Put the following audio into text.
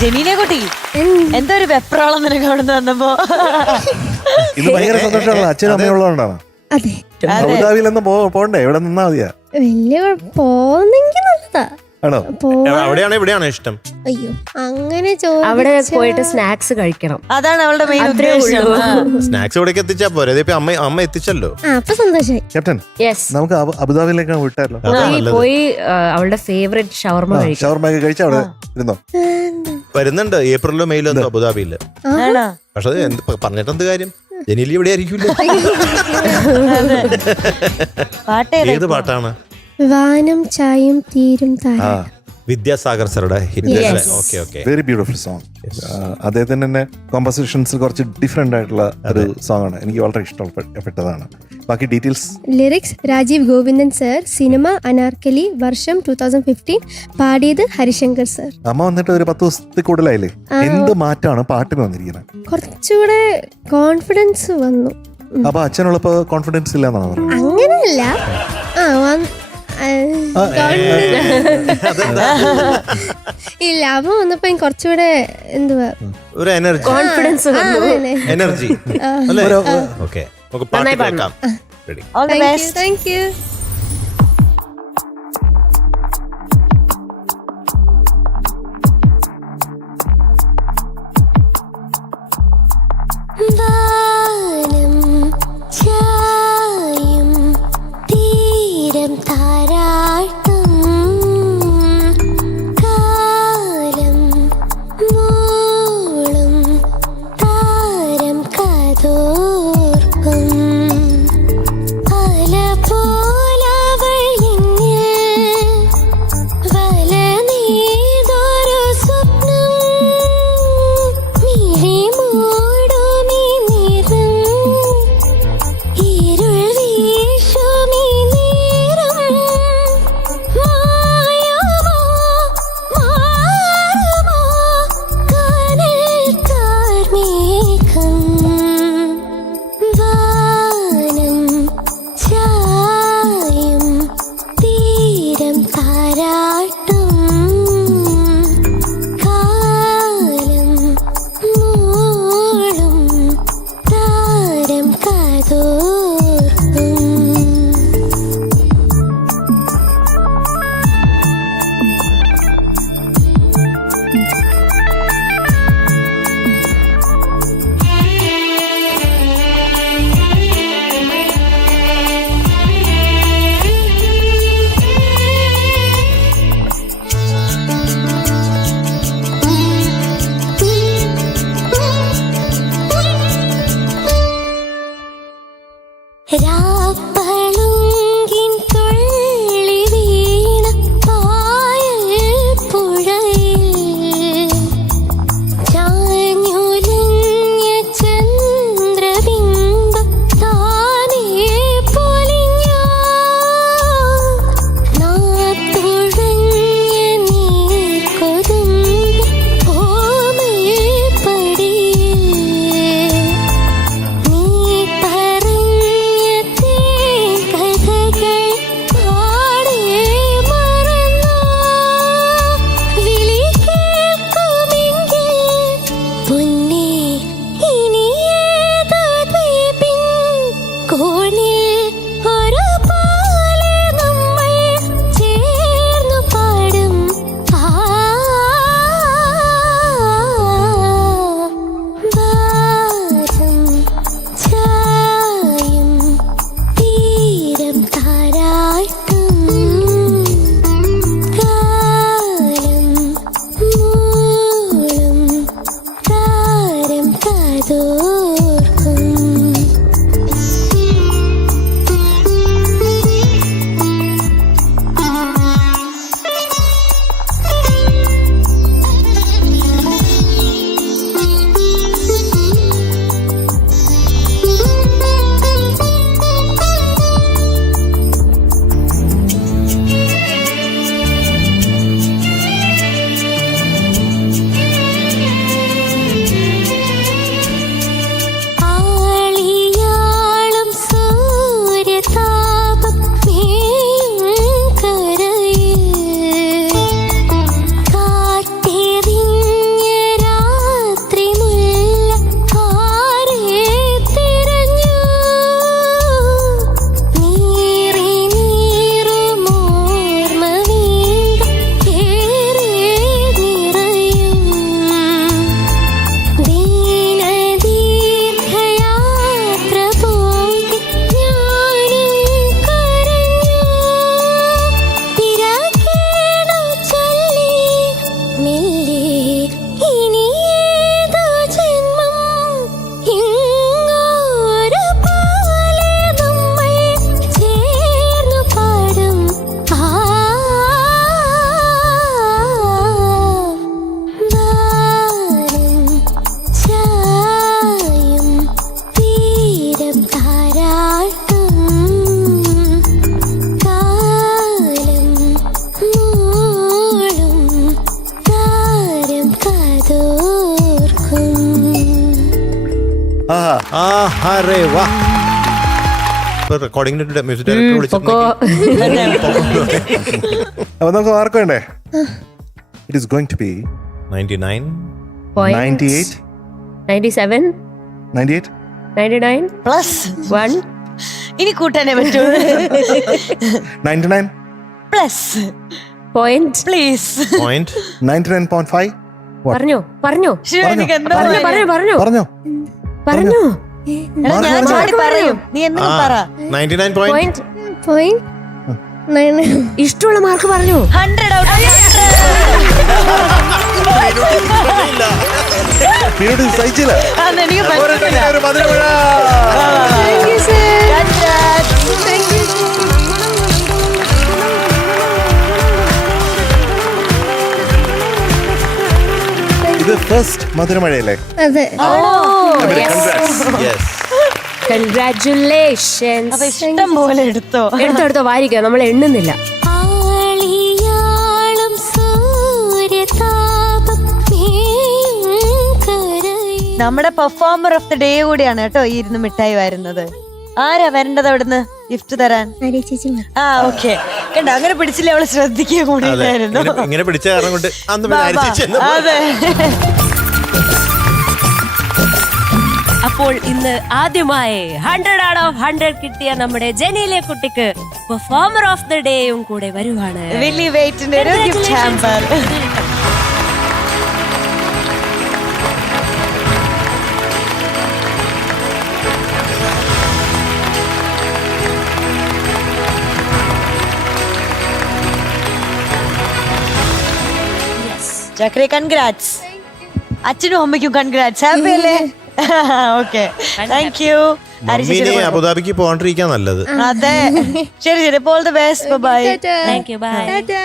ജമീലെ കുട്ടി എന്തോ? ഒരു വെപ്രാളം നിനക്ക് അവിടെ നിന്ന് വന്നപ്പോ? ഇത് ഭയങ്കര സന്തോഷമാണ് അച്ഛനും അമ്മയും ഉള്ളതുകൊണ്ടാണ്. അതെ. അബുദാബിയിലൊന്നും പോ പോണ്ടേ? ഇവിടെ നിന്നാ മതിയാ. വലിയ പോന്നെങ്കിൽ നല്ലതാ. ആണോ? അവിടെയാണോ ഇവിടെയാണോ ഇഷ്ടം? അയ്യോ അങ്ങനെ അവിടെ പോയിട്ട് സ്നാക്സ് കഴിക്കണം. അതാണ് അവളുടെ മെയിൻ ഉദ്ദേശം. സ്നാക്സ് ഇവിടേക്ക് എത്തിച്ചാ പോരെ? ഇതിപ്പോ അമ്മ അമ്മ എത്തിച്ചല്ലോ. ആ അപ്പൊ സന്തോഷായി. ക്യാപ്റ്റൻ യെസ് നമുക്ക് അബുദാബിയിലേക്ക് വിട്ടാലോ? അതാ പോയി അവളുടെ ഫേവറേറ്റ് ഷവർമ കഴിക്കാം. ഷവർമയൊക്കെ കഴിച്ച അവിടെ ഇരുന്നോ? വരുന്നുണ്ട്. ഏപ്രിലോ മെയിലോ എന്തോ അബുദാബിയിൽ ആണോ? പക്ഷെ അത് എന്ത് പറഞ്ഞിട്ട് എന്ത് കാര്യം? ജനീലി ഇവിടെ ആയിരിക്കില്ല പാട്ട് ഏത് പാട്ടാണ്? വാനം ചായം തീരും താരം. Vidyasagar സാറുടെ. Okay okay very beautiful song അദ്ദേഹത്തിന് തന്നെ കോമ്പസിഷൻസ് കുറച്ച് ഡിഫറെന്റ് ആയിട്ടുള്ള ഒരു സോങ് ആണ്. എനിക്ക് വളരെ ഇഷ്ടപ്പെട്ടതാണ്. ബാക്കി details lyrics Rajeev Govindan sir cinema Anarkali വർഷം ടൂ തൗസൻഡ് ഫിഫ്റ്റീൻ പാടിയത് ഹരിശങ്കർ സർ അമ്മ വന്നിട്ട് ഒരു പത്ത് ദിവസത്തിൽ കൂടുതലായില്ലേ? എന്ത് മാറ്റാണ് പാട്ടിന് വന്നിരിക്കുന്നത്? കുറച്ചുകൂടെ കോൺഫിഡൻസ് വന്നു. അപ്പൊ അച്ഛനുള്ളപ്പോ കോൺഫിഡൻസ് ഇല്ല എന്നാണ് പറഞ്ഞത്? അങ്ങനെയല്ല. ആ ഇല്ല അപ്പൊ വന്നപ്പോ കുറച്ചുകൂടെ എന്തുവാ? ഒരു എനർജി കോൺഫിഡൻസ് എനർജി ഓക്കെ നമുക്ക് പാട്ട് നന്നായി പാടണം. കേൾക്കാം. റെഡി All রাগ ഇപ്പൊ മ്യൂസിക് ഡയറക്ടർ വിളിച്ചിട്ടുണ്ട് അപ്പൊ നമുക്ക് മാർക്ക് വേണ്ടേ? It is going to be ninety nine ninety eight ninety seven ninety eight ninety nine plus 1 ഇനി കൂട്ടാനേ പറ്റൂ ninety nine plus point please point ninety nine point five പറഞ്ഞോ പറഞ്ഞോ പറഞ്ഞോ പറഞ്ഞോ പറഞ്ഞോ പറഞ്ഞോ. എടാ, ഞാൻ ചാടി പറയും. നീ ആ എന്തെങ്കിലും പറ. Ninety nine point point point nine ഇഷ്ടമുള്ള മാർക്ക് പറഞ്ഞു. ഹൺഡ്രഡ് ഔട്ട് പീരീഡ് സഹിച്ചില്ല. എനിക്ക് പറ്റില്ല ഒരു മധുരമഴ ഇത് ഫസ്റ്റ് മധുരമഴയല്ലേ? അതെ. യെസ് കൺഗ്രാറ്റുലേഷൻസ് അപ്പൊ ഇഷ്ടം പോലെ എടുത്തോ? വാരിക്കോ. നമ്മൾ എണ്ണുന്നില്ല. നമ്മുടെ പെർഫോമർ ഓഫ് ദി ഡേ കൂടിയാണ് കേട്ടോ ഈ ഇരുന്ന് മിഠായി വരുന്നത്. ആരാ വരേണ്ടത് അവിടുന്ന്? ഗിഫ്റ്റ് തരാൻ. ആ ഓക്കെ. കണ്ട അങ്ങനെ പിടിച്ചില്ലേ അവൾ ശ്രദ്ധിക്കുക അതെ കൂടിയില്ലായിരുന്നു അപ്പോൾ ഇന്ന് ആദ്യമായി ഹൺഡ്രഡ് ആണ് ഓഫ് ഹൺഡ്രഡ് കിട്ടിയ നമ്മുടെ ജനീലെ കുട്ടിക്ക് പെർഫോമർ ഓഫ് ദ ഡേയും കൂടെ വരുവാണ്. വില്ലി വെയിറ്റിന്റെ ഒരു ഗിഫ്റ്റ് ഹാമ്പർ ചക്രി കൺഗ്രാറ്റ്സ് അച്ഛനും അമ്മയ്ക്കും കൺഗ്രാറ്റ്സ് ഹാപ്പി അല്ലേ? ഓക്കെ താങ്ക് യു മമ്മീനെ അബുദാബിക്ക് പോകാണ്ടിരിക്കാൻ നല്ലത്. അതെ. ശരി ശരി. അപ്പോൾ the best bye. Thank you bye tata